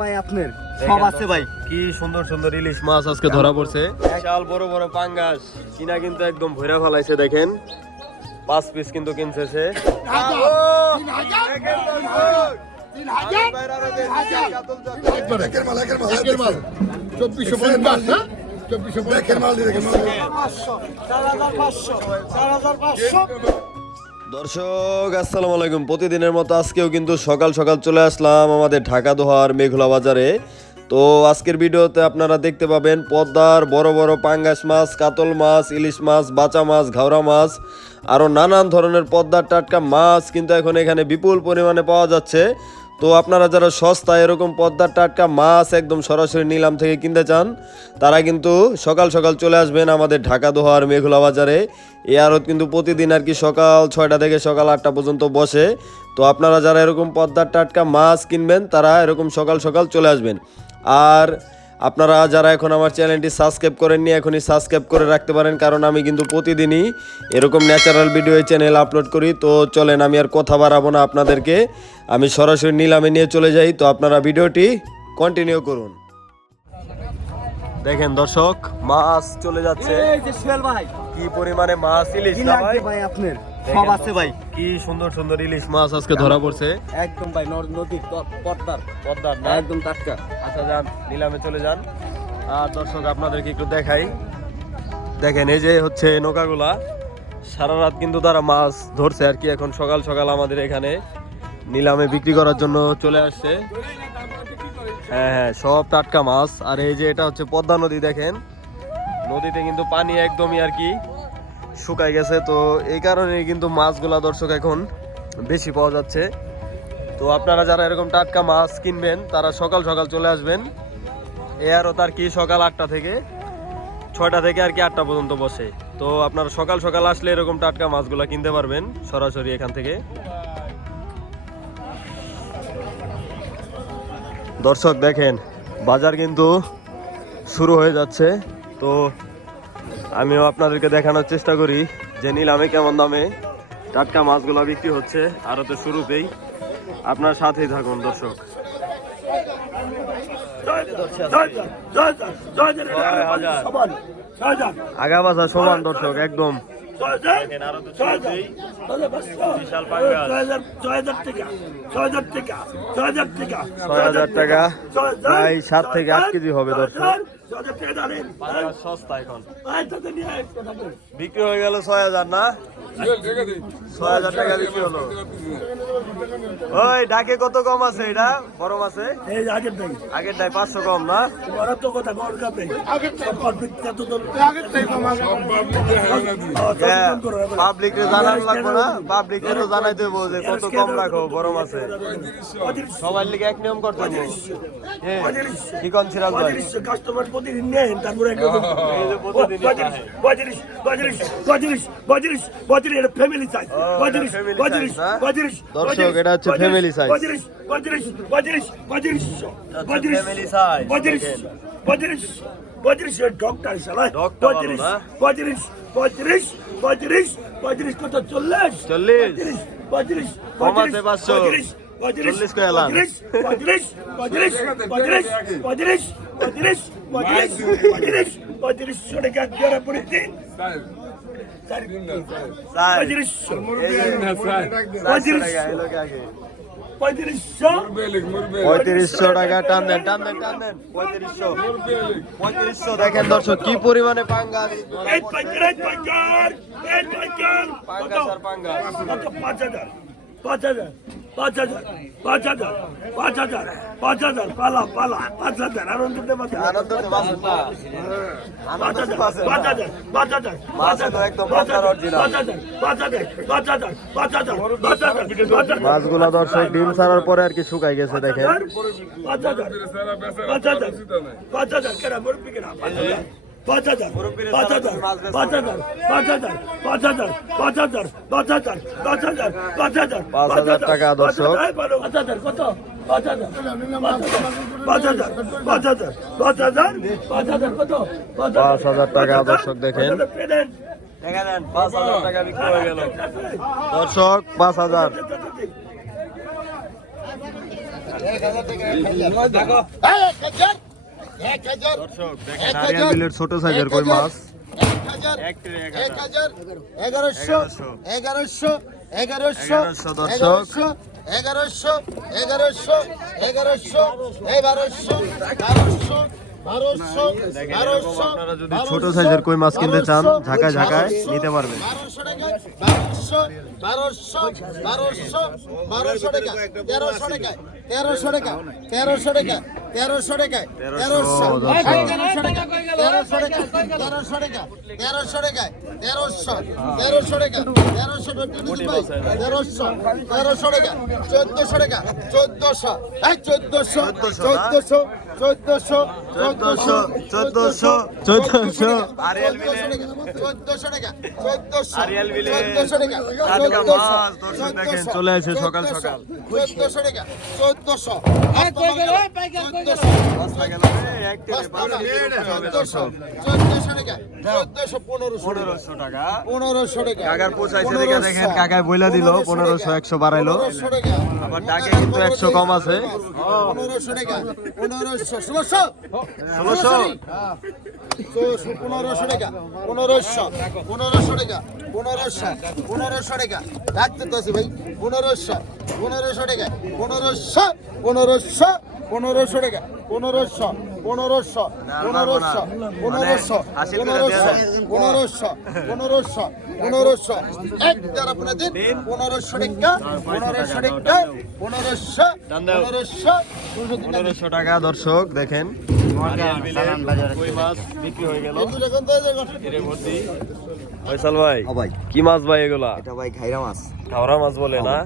ভাই আপনার সব আছে ভাই। কি সুন্দর সুন্দর ইলিশ মাছ আজকে ধরা পড়ছে। বিশাল বড় বড় পাঙ্গাস। কিনা কিন্তু একদম ভৈরা ফেলাইছে দেখেন। পাঁচ পিস কিন্তু কিনছে সে চব্বিশশো পঞ্চাশ হ্যাঁ চব্বিশশো পঞ্চাশ। দর্শক, আসসালামু আলাইকুম। প্রতিদিনের মতো আজকেও কিন্তু সকাল সকাল চলে আসলাম আমাদের ঢাকা দোহার মেঘলা বাজারে। তো আজকের ভিডিওতে আপনারা দেখতে পাবেন পদ্মার বড় বড় পাঙ্গাস মাছ, কাতল মাছ, ইলিশ মাছ, বাঁচা মাছ, ঘাওড়া মাছ, আরও নানান ধরনের পদ্মার টাটকা মাছ কিন্তু এখন এখানে বিপুল পরিমাণে পাওয়া যাচ্ছে। তো আপনারা যারা সস্তা এরকম পদ্মার টাটকা মাছ একদম সরাসরি নিলাম থেকে কিনতে চান, তারা কিন্তু সকাল সকাল চলে আসবেন আমাদের ঢাকা দোহার মেঘলা বাজারে। এই আড়ত কিন্তু প্রতিদিন আর কি সকাল ছয়টা থেকে সকাল আটটা পর্যন্ত বসে। তো আপনারা যারা এরকম পদ্মার টাটকা মাছ কিনবেন, তারা এরকম সকাল সকাল চলে আসবেন। আর আপনারা যারা এখন আমার চ্যানেলটি সাবস্ক্রাইব করেননি, এখনই সাবস্ক্রাইব করে রাখতে পারেন, কারণ আমি কিন্তু প্রতিদিনই এরকম ন্যাচারাল ভিডিও এই চ্যানেল আপলোড করি। তো চলেন, আমি আর কথা বাড়াবো না আপনাদেরকে। আমি সরাসরি নিলামে নিয়ে চলে যাই। তো আপনারা ভিডিওটি কন্টিনিউ করুন। দেখেন দর্শক মাছ চলে যাচ্ছে। কি পরিমাণে মাছ ইলিশ না ভাই? ভাই আপনার? সব আছে ভাই। কি সুন্দর সুন্দর ইলিশ মাছ আজকে ধরা পড়ছে। একদম ভাই নদ- নদীর পদ্মার। পদ্মার না? একদম টাটকা। আচ্ছা যান নিলামে চলে যান। আর দর্শক আপনাদেরকে একটু দেখাই। দেখেন এই যে হচ্ছে নৌকাগুলা। সারা রাত কিন্তু তারা মাছ ধরছে আর কি। এখন সকাল সকাল আমাদের এখানে নিলামে বিক্রি করার জন্য চলে আসছে। হ্যাঁ হ্যাঁ সব টাটকা মাছ। আর এই যে এটা হচ্ছে পদ্মা নদী, দেখেন। নদীতে কিন্তু পানি একদমই আর কি শুকাই গেছে। তো এই কারণে কিন্তু মাছগুলা দর্শক এখন বেশি পাওয়া যাচ্ছে। তো আপনারা যারা এরকম টাটকা মাছ কিনবেন, তারা সকাল সকাল চলে আসবেন। এ আরও তার কি সকাল আটটা থেকে, ছয়টা থেকে আর কি আটটা পর্যন্ত বসে। তো আপনারা সকাল সকাল আসলে এরকম টাটকা মাছগুলা কিনতে পারবেন সরাসরি এখান থেকে। দর্শক দেখেন বাজার কিন্তু শুরু হয়ে যাচ্ছে। তো আমিও আপনাদেরকে দেখানোর চেষ্টা করি যে নিলামে কেমন দামে টাটকা মাছগুলো বিক্রি হচ্ছে আরও তো শুরুতেই। আপনার সাথেই থাকুন দর্শক। আগা বাজা সমান দর্শক একদম। ছয় হাজার টাকা। প্রায় সাত থেকে আট কেজি হবে দর্শক সস্তা এখন। বিক্রি হয়ে গেল ছয় হাজার না? ছয় হাজার টাকা বিক্রি হলো। ওই ডাকে কত কম আছে এটা? বড় মাছে আগের ডাই পাঁচশো কম না? পাবলিক রে জানানো লাগবে না? পাবলিক রে তো জানাই দেবো যে কত কম রাখো। বড় মাছে সবার লিগে এক নিয়ম করতে হবে। কি কোন সিরাজ কাস্টমার প্রতিদিন নেন তারপরে এই যে প্রতিদিনই বজরিশ বজরিশ বজরিশ বজরিশ বজরিশ বজরি এটা ফ্যামিলি সাইজ বজরি বজরি বজরি দর্শক এটা হচ্ছে ফ্যামিলি সাইজ বজরি বজরি বজরি বজরি বজরি ফ্যামিলি সাইজ বজরি বজরি বজরি ডক্টর শালা বজরি বজরি বজরি বজরি পঁয়ত্রিশ পঁয়ত্রিশ পঁয়ত্রিশ পঁয়ত্রিশ পঁয়ত্রিশশো। পঁয়ত্রিশশো। পঁয়ত্রিশশো? টাকা টান দেন টান দেখেন দর্শক কি পরিমাণে পাঙ্গা পাঁচ হাজার। পাঁচ হাজার। পাঁচ হাজার পাঁচ হাজার পাঁচ হাজার পাঁচ হাজার পালা পালা পাঁচ হাজার আনন্দ দেবা আনন্দ তো বাসেন না পাঁচ আনন্দ তো হাজার পাঁচ হাজার পাঁচ হাজার তো একদম পাঁচ হাজার। পাঁচ হাজার পাঁচ হাজার পাঁচ হাজার পাঁচ হাজার পাঁচ হাজার পাঁচ হাজার মাছগুলা দর্শক ডিম ছাড়ার পরে আর কি শুকাই গেছে দেখেন পাঁচ হাজার পাঁচ হাজার পাঁচ হাজার কেনা মুরব্বী কেনা পাঁচ হাজার পাঁচ হাজার পাঁচ হাজার পাঁচ হাজার পাঁচ হাজার পাঁচ হাজার পাঁচ হাজার পাঁচ হাজার পাঁচ হাজার পাঁচ হাজার টাকা দর্শক। পাঁচ হাজার কত পাঁচ হাজার পাঁচ হাজার পাঁচ হাজার পাঁচ হাজার পাঁচ হাজার কত পাঁচ হাজার টাকা দর্শক দেখেন। পাঁচ হাজার পেলেন। হাজার টাকা বিক্রি হয়ে গেল দর্শক দেখেন বিলের ছোট সাইজের কই মাছ? এগারোশো এগারোশো। এগারোশো এগারোশো। এগারোশো এগারোশো এগারোশো বারোশো আপনারা যদি ছোট সাইজের কই মাছ কিনতে চান ঝাঁকায় ঝাঁকায় নিতে পারবেন। টাকা তেরোশো টাকা তেরোশো টাকা তেরোশো টাকা তেরোশো টাকা তেরোশো তেরোশো। টাকা তেরোশো টাকা তেরোশো টাকা তেরোশো টাকা তেরোশো তেরোশো টাকা তেরোশো তেরোশো তেরোশো টাকা চোদ্দশো টাকা চোদ্দশো চোদ্দশো চোদ্দশো চোদ্দশো চোদ্দশো চোদ্দশো চোদ্দশো। চোদ্দশো। টাকা চোদ্দশো টাকা চোদ্দশো দেখেন চলে আসে সকাল সকাল। চোদ্দশো টাকা চোদ্দশো। কাকায় বইলা দিল পনেরোশো একশো বাড়াইলো। আবার ডাকে কিন্তু একশো কম আছে। পনেরোশো টাকা পনেরোশো ষোলোশো ষোলোশো পনেরোশো টাকা পনেরোশো পনেরোশো টাকা পনেরোশো পনেরোশো টাকা। রাখতে তো ভাই পনেরোশো পনেরোশো টাকা পনেরোশো পনেরোশো পনেরোশো টাকা পনেরোশো। পনেরোশো পনেরোশো পনেরোশো। পনেরোশো পনেরোশো পনেরোশো এক টাকা পনেরোশো টাকা পনেরোশো পনেরোশো। পনেরোশো টাকা দর্শক দেখেন। হয়ে কি মাছ ভাই এগুলা? এটা ভাই খাইরা মাছ। খাওয়া মাছ বলে না?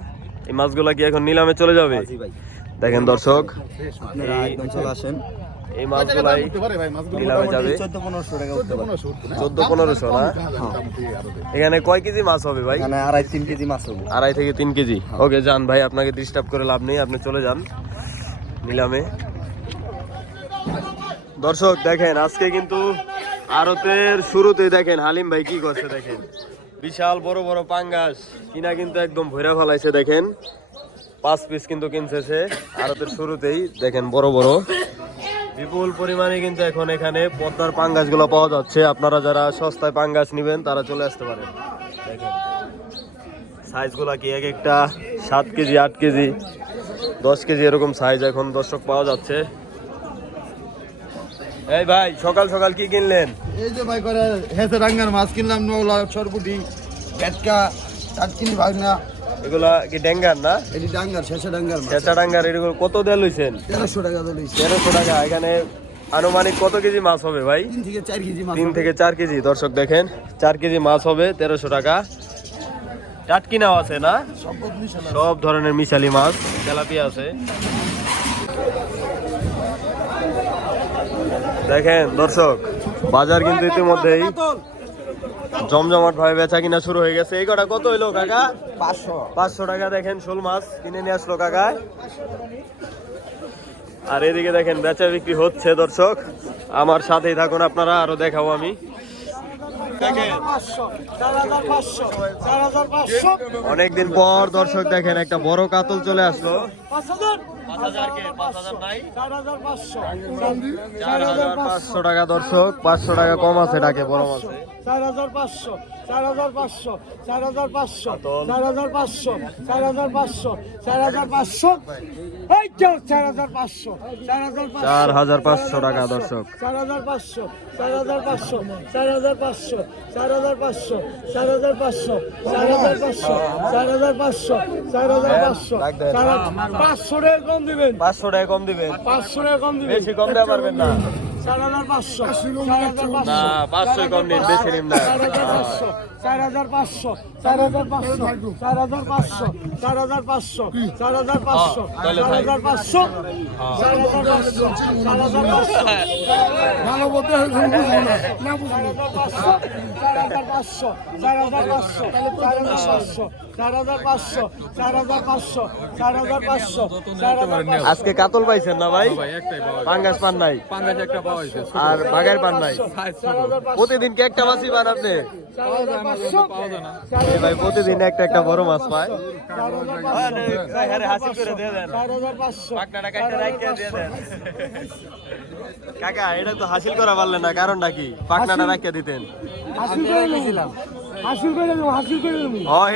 এই মাছগুলা কি এখন নিলামে চলে যাবে? ভাই। দেখেন দর্শক। আপনারা একদম চলে আসেন। এই মাছগুলাই নিলামে যাবে। চোদ্দ পনেরোশো না? এখানে কয় কেজি মাছ হবে ভাই? আড়াই তিন কেজি মাছ হবে। আড়াই থেকে তিন কেজি। ওকে যান ভাই আপনাকে ডিস্টার্ব করে লাভ নেই আপনি চলে যান নিলামে। দর্শক দেখেন আজকে কিন্তু আরতের শুরুতেই দেখেন হালিম ভাই কি করছে দেখেন। বিশাল বড় বড় পাঙ্গাস কিনা কিন্তু একদম ভৈরা ফেলাইছে দেখেন। পাঁচ পিস কিন্তু কিনছে সে আড়তের শুরুতেই দেখেন বড় বড়। বিপুল পরিমাণে কিন্তু এখন এখানে পদ্মার পাঙ্গাসগুলো পাওয়া যাচ্ছে। আপনারা যারা সস্তায় পাঙ্গাস নেবেন, তারা চলে আসতে পারেন দেখেন, সাইজগুলো কি এক একটা? সাত কেজি, আট কেজি, দশ কেজি এরকম সাইজ এখন দর্শক পাওয়া যাচ্ছে। এই ভাই, সকাল সকাল কি কিনলেন? এই যে ভাই, করে হেসে রাঙ্গার মাছ কিনলাম নৌলা সরপুটি, ভেটকা টাটকিনি ভাগনা। এগুলা কি ডেঙ্গার না? এটি ডাঙ্গার শেষে ডাঙ্গার চেঁচা ডাঙ্গার এগুলো কত দেয়া লইছেন? তেরোশো টাকা দলিস তেরোশো টাকা এখানে আনুমানিক কত কেজি মাছ হবে ভাই? তিন থেকে চার কেজি মাছ তিন থেকে চার কেজি দর্শক দেখেন চার কেজি মাছ হবে তেরোশো টাকা। টাটকিনাও আছে না? সব ধরনের মিশালি মাছ তেলাপিয়া আছে। দেখেন দর্শক বাজার কিন্তু ইতিমধ্যেই জমজমাট ভাবে বেচা কিনা শুরু হয়ে গেছে। এই কটা কত হইল কাকা? পাঁচশো। পাঁচশো টাকা দেখেন শোল মাছ কিনে নিয়ে আসলো কাকা। আর এদিকে দেখেন বেচা বিক্রি হচ্ছে দর্শক। আমার সাথেই থাকুন আপনারা আরও দেখাবো আমি। অনেকদিন পর দর্শক দেখেন একটা বড় কাতল চলে আসলো। পাঁচশো টাকা দর্শক পাঁচশো টাকা কম আছে ডাকে বড় মাছ চার হাজার পাঁচশো। চার হাজার পাঁচশো চার হাজার পাঁচশো চার হাজার পাঁচশো চার হাজার পাঁচশো চার হাজার পাঁচশো এই চার হাজার পাঁচশো চার হাজার চার হাজার পাঁচশো টাকা দর্শক চার হাজার পাঁচশো চার হাজার পাঁচশো চার হাজার পাঁচশো চার হাজার পাঁচশো চার হাজার পাঁচশো চার হাজার পাঁচশো চার হাজার পাঁচশো চার হাজার পাঁচশো পাঁচশো টাকা কম দিবেন পাঁচশো টাকা কম দিবেন পাঁচশো টাকা কম দিবেন বেশি কম দেওয়া পারবেন না চার হাজার পাঁচশো না পাঁচশো কম নেই বেছে নিন না চার হাজার পাঁচশো চার হাজার পাঁচশো চার হাজার পাঁচশো চার হাজার পাঁচশো চার হাজার পাঁচশো চার হাজার পাঁচশো চার হাজার পাঁচশো চার হাজার পাঁচশো ভালো বলতে হয় এখন বুঝব না না বুঝব চার হাজার পাঁচশো চার হাজার পাঁচশো চার হাজার পাঁচশো চার হাজার পাঁচশো চার হাজার পাঁচশো চার হাজার পাঁচশো চার হাজার পাঁচশো আজকে কাতল পাইছেন না ভাই পাঙ্গাস পান নাই আর বাগার পান নাই প্রতিদিন কি একটা মাছই পান আপনি ভাই প্রতিদিন একটা একটা বড় মাছ পায়। কাকা এটা তো হাসিল করা পারলেন না কারণটা কি? পাকনাটা রাখিয়ে দিতেন।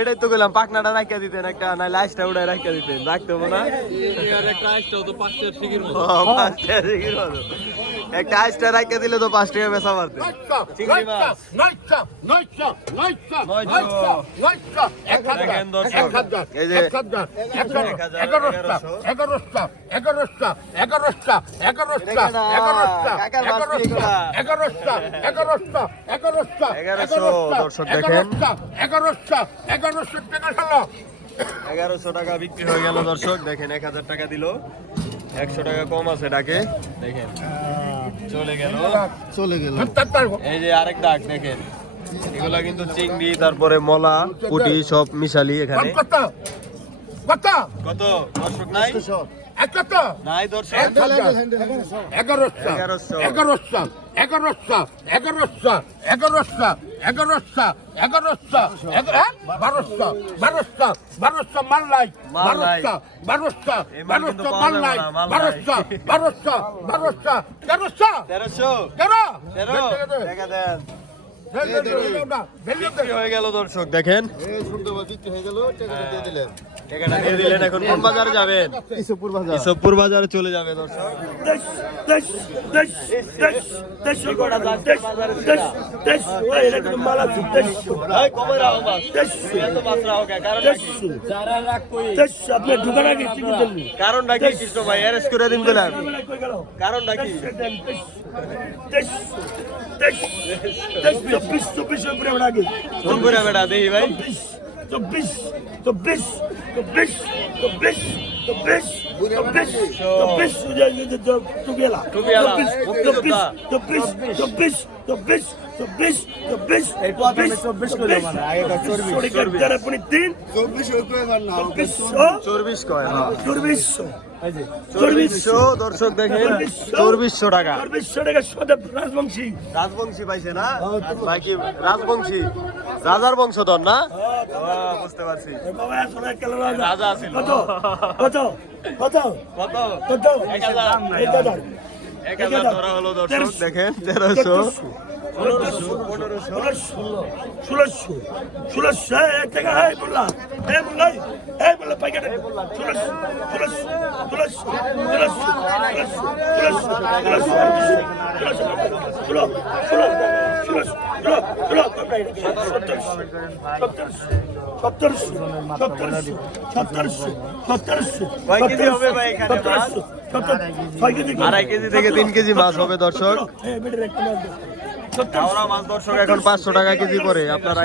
এটাই তো গেলাম পাকনাটা রাখিয়ে দিতেন একটা না লাইসটা উড়াই রাখিয়ে দিতেন রাখতে না? একটা আইসটা রাখিয়ে দিলে তো পাঁচ টাকা বেচা দেখেন দর্শক, এগারোশো এগারোশো টাকা বিক্রি হয়ে গেল দর্শক দেখেন এক হাজার টাকা দিল। একশো টাকা কম আছে ডাকে। দেখেন। চলে গেল। চলে গেল। এই যে আরেক ডাক দেখেন। এগুলা কিন্তু চিংড়ি তারপরে মলা পুটি সব মিশালি এখানে। কত? দর্শক নাই? এগারোশো। এগারোশো। এগারোশো। এগারোশো। এগারোশো। এগারোশো। এগারোশো। হ্যাঁ? বারোশো। বারোশো। বারোশো মাল্লাই বারোশো। বারোশো। বারোশো মাল্লাই বারোশো। বারোশো। বারোশো। তেরোশো। তেরোশো। তেরো। তেরো। কারণ গেল কারণটা কি কৃষ্ণ ভাই অ্যারেস্ট করে দিন দিলাম কারণটা কি চব্বিশ চব্বিশ ওর আগে ফোন করে বেটা দেখি ভাই চব্বিশ চব্বিশ চব্বিশ চব্বিশ চব্বিশ চব্বিশ চব্বিশ চব্বিশ টুকেলা চব্বিশ। চব্বিশ চব্বিশ চব্বিশ চব্বিশ চব্বিশ চব্বিশ চব্বিশ চব্বিশ চব্বিশ আপনি তিন চব্বিশ হ্যাঁ চর্বিশশো দর্শক দেখেন চর্বিশশো টাকা। চব্বিশশো টাকা সদা রাজবংশী। রাজবংশী পাইছে না? ভাই কি রাজবংশী? রাজার বংশধর না? ও, বুঝতে পারছি। রাজা। রাজা ছিল। কত? কত? কত? কত? কত? এক হাজার। ধরা হলো দর্শক দেখেন তেরোশো। ষোলোশো ষোলোশো এক টাকা হ্যাঁ বললাম হ্যাঁ বললাই হ্যাঁ বললাম পাইকারি ষোলোশো ষোলোশো ষোলোশো ষোলোশো ষোলোশো ষোলোশো ষোলোশো ষোলো ষোলো ষোলোশো ষোলো ষোলো সত্তরশো। সত্তরশো সত্তরশো সত্তরশো কয় কেজি আড়াই কেজি। থেকে তিন কেজি মাছ হবে দর্শক। কাওড়া পাঁচশো টাকা কেজি করে। আপনারা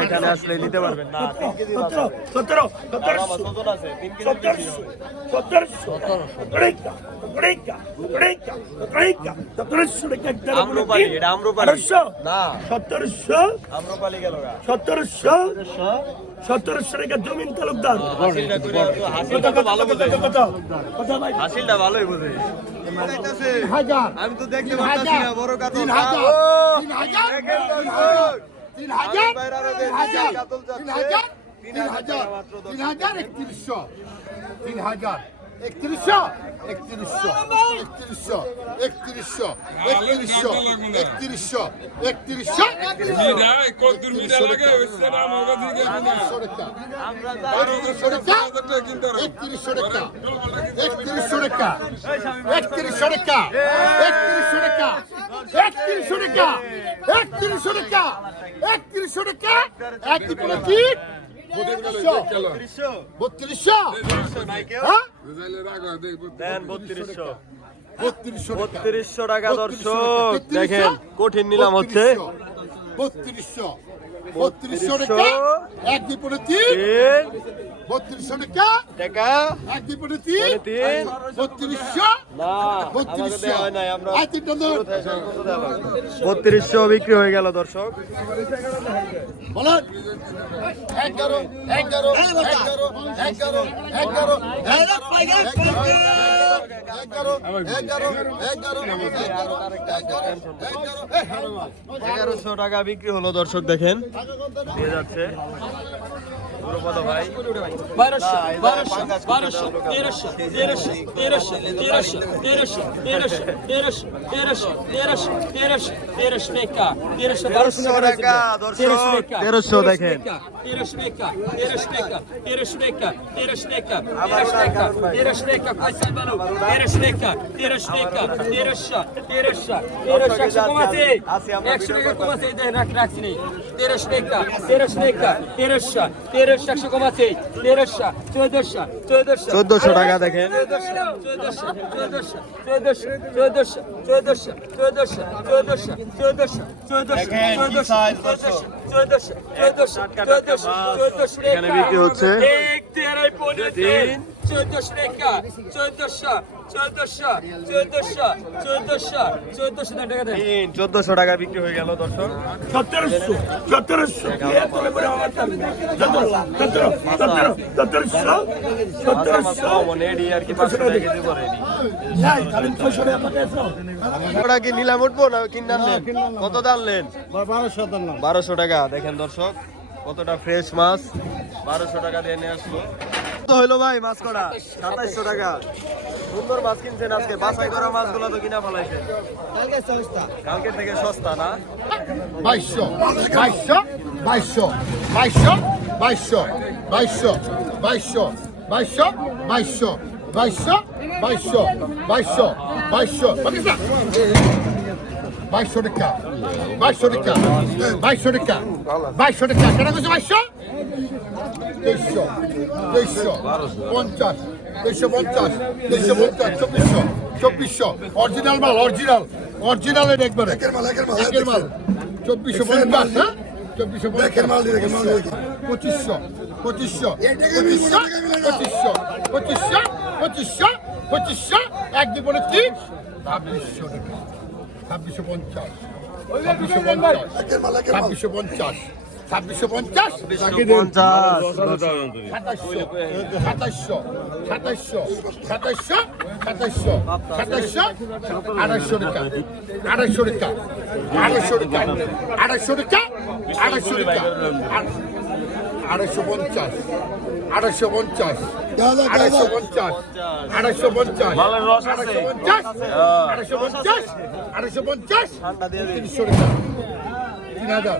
সত্তরেশ্বর রেখা জমিন তালুকদার। হাসিলটা ভালোই বোঝে আমি তো দেখতে পাচ্ছি না বড় কাতল তিন হাজার। তিন হাজার। তিন হাজার। হাজার। তিন তিন হাজার। টাকা একত্রিশশো একত্রিশশো একত্রিশশো একত্রিশশো একত্রিশশো একত্রিশশো। একত্রিশশো একত্রিশশো দিকে মিনা আমরা একত্রিশশো টাকা। একত্রিশশো টাকা? একত্রিশশো টাকা? একত্রিশশো টাকা। একত্রিশশো টাকা। একত্রিশশো টাকা। একত্রিশশো টাকা। একত্রিশশো টাকা। এক ত্রিপুরা তিন হ্যাঁ? বত্রিশশো। বত্রিশশো। টাকা। দর্শক। দেখেন কঠিন নিলাম হচ্ছে। বত্রিশশো। বত্রিশশো টাকা এক দীপনে বত্রিশশো টাকা টাকা। এক দীপনে তিন। বত্রিশশো। বত্রিশশো। বিক্রি হয়ে গেল দর্শক। এগারো এগারো এগারোশো টাকা বিক্রি হলো দর্শক দেখেন। দিয়ে যাচ্ছে। বারোশো বারোশো বারোশো তেরোশো তেরোশো তেরোশো তেরোশো তেরোশো তেরোশো তেরোশো তেরোশো তেরোশো তেরোশো তেরোশো টাকা তেরোশো টাকা, তেরোশো দেখেন। তেরোশো টাকা তেরোশো টাকা তেরোশো টাকা তেরোশো টাকা তেরোশো টাকা তেরোশো টাকা পয়সা বারো তেরোশো টাকা তেরোশো টাকা তেরোশো তেরোশো তেরোশো একশো কমাতে একশো টাকা কমাতে দেখ রাখ রাখছি নেই তেরোশো টাকা তেরোশো টাকা তেরোশো তেরোশো একশো কমাতে তেরোশো চোদ্দশো চোদ্দশো চোদ্দশো টাকা দেখেন চোদ্দশো চোদ্দশো চোদ্দশো চোদ্দশো চোদ্দশো চোদ্দশো চোদ্দশো চোদ্দশো চোদ্দশো চোদ্দশো চোদ্দশো চোদ্দশো চোদ্দশো চোদ্দশো চোদ্দশো টাকা চোদ্দশো চোদ্দশো চোদ্দশো চোদ্দশো চোদ্দশো টাকা দেন। চোদ্দশো টাকা বিক্রি হয়ে গেল দর্শক। সতেরোশো সতেরোশো কি নিলাম উঠবো না? কিনলেন কত দাঁড়লেন বারোশো বারোশো টাকা দেখেন দর্শক কতটা ফ্রেশ মাছ। বারোশো টাকা দিয়ে নিয়ে আসলো। কত হইল ভাই মাছ কটা সাতাইশশো টাকা সুন্দর মাছ কিনছেন আজকে বাছাই করা মাছগুলো তো কিনা ফেলাইছেন কালকে থেকে সস্তা না বাইশশো বাইশশো বাইশশো বাইশশো বাইশশো বাইশশো বাইশশো বাইশশো বাইশশো বাইশশো বাইশশো বাইশশো বাইশশো বাইশশো টাকা বাইশশো টাকা বাইশশো টাকা বাইশশো টাকা কেন করছ বাইশশো তেইশশো তেইশশো পঞ্চাশ তেইশশো পঞ্চাশ তেইশশো পঞ্চাশ চব্বিশশো চব্বিশশো। অরিজিনাল মাল অরিজিনাল অরিজিনাল এটা একবার। একের মাল একের মাল চব্বিশশো পঞ্চাশ হ্যাঁ? চব্বিশশো পঞ্চাশ। পঁচিশশো পঁচিশশো পঁচিশশো পঁচিশশো পঁচিশশো পঁচিশশো পঁচিশশো এক দুই পনেরো তিন ছাব্বিশশো টাকা। ছাব্বিশশো পঞ্চাশ ছাব্বিশশো পঞ্চাশ ছাব্বিশশো পঞ্চাশ ছাব্বিশশো পঞ্চাশ সাতাশশো সাতাশশো সাতাশশো সাতাশশো সাতাশশো আড়াইশো টাকা আড়াইশো টাকা আড়াইশো টাকা আড়াইশো টাকা আড়াইশো টাকা আড়াইশো পঞ্চাশ আড়াইশো পঞ্চাশ আড়াইশো পঞ্চাশ আড়াইশো পঞ্চাশ। আড়াইশো পঞ্চাশ আড়াইশো পঞ্চাশ আড়াইশো পঞ্চাশ তিনশো টাকা তিন হাজার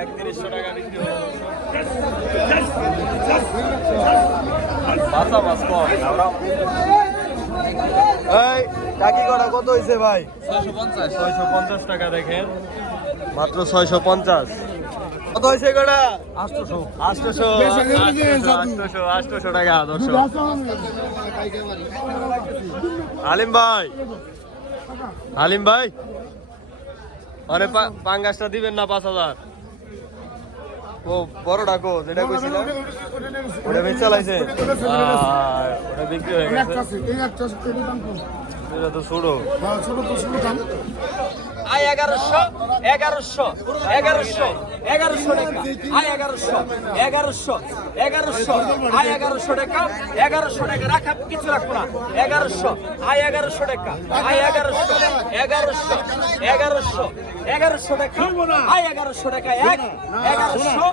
একত্রিশশো টাকা বিক্রি বাসা মাছ কম এই টাকি কটা কত হয়েছে ভাই? ছয়শো পঞ্চাশ ছয়শো পঞ্চাশ টাকা দেখেন। মাত্র ছয়শো পঞ্চাশ। কত হয়েছে কটা? আটশোশো। আটশোশো। আটশোশো আটশোশো টাকা আলিম ভাই। আলিম ভাই। পা- পাঙ্গাসটা দিবেন না পাঁচ হাজার। ও বড়টা কো যেটা কইছিল ওটা বেচা লাইছে। ওটা বিক্রি হয়ে গেছে। এটা তো ছোড়ো আয় এগারোশো এগারোশো এগারোশো। এগারোশো টাকা। আয় এগারোশো এগারোশো এগারোশো আয় এগারোশো টাকা। এগারোশো টাকা রাখা কিছু রাখব না। এগারোশো আয় এগারোশো টাকা। আয় এগারোশো এগারোশো এগারোশো এগারোশো টাকা। আয় এগারোশো টাকা এক এগারোশো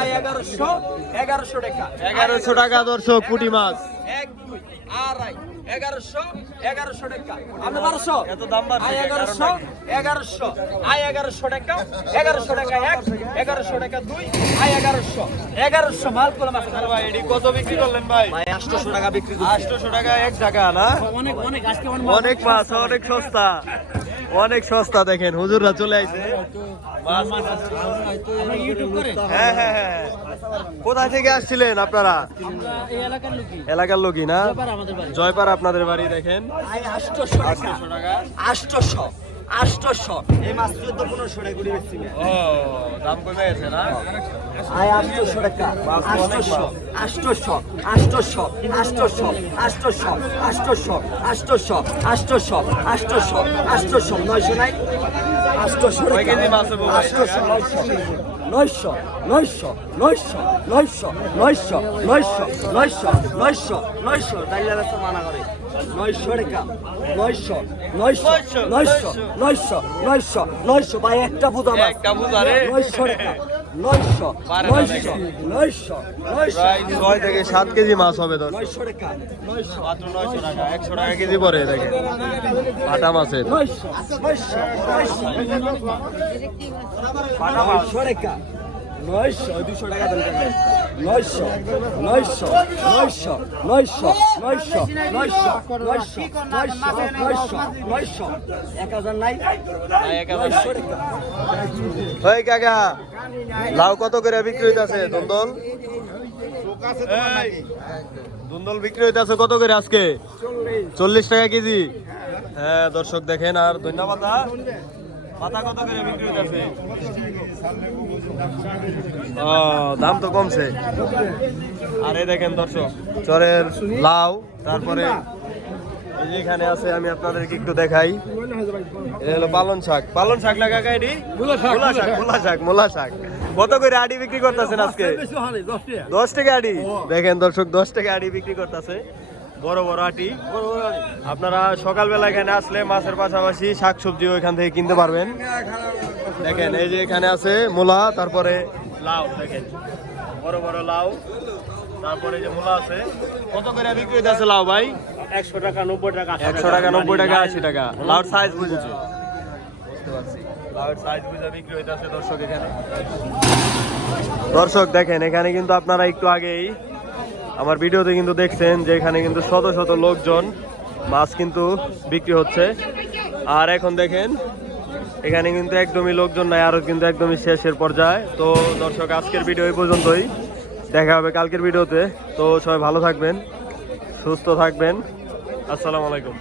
আয় এগারোশো এগারোশো টাকা। এগারোশো টাকা দর্শক পুটি মাছ। এক দুই আড়াই। এগারোশো এগারোশো টাকা। আপনি বারোশো? এত দাম আয় এগারোশো এগারোশো। আয় এগারোশো টাকা এগারোশো টাকা এক এগারোশো টাকা দুই আয় এগারোশো। এগারোশো মাল করে মাছ আরে ভাই এটি কত বিক্রি করলেন ভাই? ভাই আটশোশো টাকা বিক্রি আটশোশো টাকা এক টাকা না? অনেক অনেক আজকে অনেক মাছ অনেক সস্তা। অনেক সস্তা দেখেন, হুজুররা চলে আইছে। হ্যাঁ, হ্যাঁ, হ্যাঁ, কোথায় থেকে আসছিলেন আপনারা? এলাকার লোকই না? জয়পাড়া আপনাদের বাড়ি দেখেন। আটশো টাকা। আটশোশো এই মাছ চোদ্দ পনেরোশো টাকা করে বেশি ও দাম কমে গেছে না আয় আটশোশো টাকা আটশোশো আটশোশো আটশোশো আটশোশো আটশোশো আটশোশো আটশোশো আটশোশো আটশোশো আটশোশো নয়শো নাই কয় কেজি নয়শো নয়শো নয়শো নয়শো নয়শো নয়শো নয়শো নয়শো নয়শো ডাইলা ব্যস্ত মানা করে নয়শো টাকা নয়শো নয়শো নয়শো নয়শো নয়শো নয়শো ভাই একটা বুঝা। নয়শো টাকা ছয় থেকে সাত কেজি মাছ হবে দশ একশো টাকা কেজি পরে দেখে পাটা মাছের। পাটা মাছ। নয়শো নয়শো নয়শো দুশো টাকা দেন নয়শো নয়শো নয়শো নয়শো নয়শো নয়শো নয়শো নয়শো নয়শো নয়শো। এক হাজার নাই? নয়শো কাকা লাউ কত করে বিক্রি হইতাছে? দুন্দল? দুন্দল বিক্রি হইতাছে কত করে আজকে? চল্লিশ। টাকা কেজি। হ্যাঁ দর্শক দেখেন আর ধন্যবাদ পাতা কত করে বিক্রি হইতাছে? ও দাম তো কমছে। আর এই দেখেন দর্শক চরের লাউ তারপরে এখানে আছে আমি আপনাদেরকে একটু দেখাই। এটা হলো পালন শাক। পালন শাক কাকা এটি? মূলা শাক মূলা শাক মূলা শাক কত করে আড়ি বিক্রি করতেছেন আজকে? দশ টাকা। আড়ি? দেখেন দর্শক দশ টাকা আড়ি বিক্রি করতেছে। বড় বড় আটি। আপনারা সকালবেলা এখানে আসলে মাছের পাশাপাশি শাক সবজিও এখান থেকে কিনতে পারবেন। দেখেন এই যে এখানে আছে মূলা তারপরে লাউ দেখেন। বড় বড় লাউ তারপরে যে মূলা আছে। কত করে বিক্রি হইতেছে লাউ ভাই? একশো টাকা নব্বই টাকা একশো টাকা নব্বই টাকা আশি টাকা। লাউড সাইজ বুঝেছ? বুঝতে পারছি দর্শক দেখেন এখানে কিন্তু আপনারা একটু আগেই আমার ভিডিওতে কিন্তু দেখছেন যে এখানে কিন্তু শত শত লোকজন মাছ কিন্তু বিক্রি হচ্ছে। আর এখন দেখেন এখানে কিন্তু একদমই লোকজন নাই আরও কিন্তু একদমই শেষের পর্যায়ে। তো দর্শক, আজকের ভিডিও এই পর্যন্তই। দেখা হবে কালকের ভিডিওতে। তো সবাই ভালো থাকবেন, সুস্থ থাকবেন। আসসালামু আলাইকুম।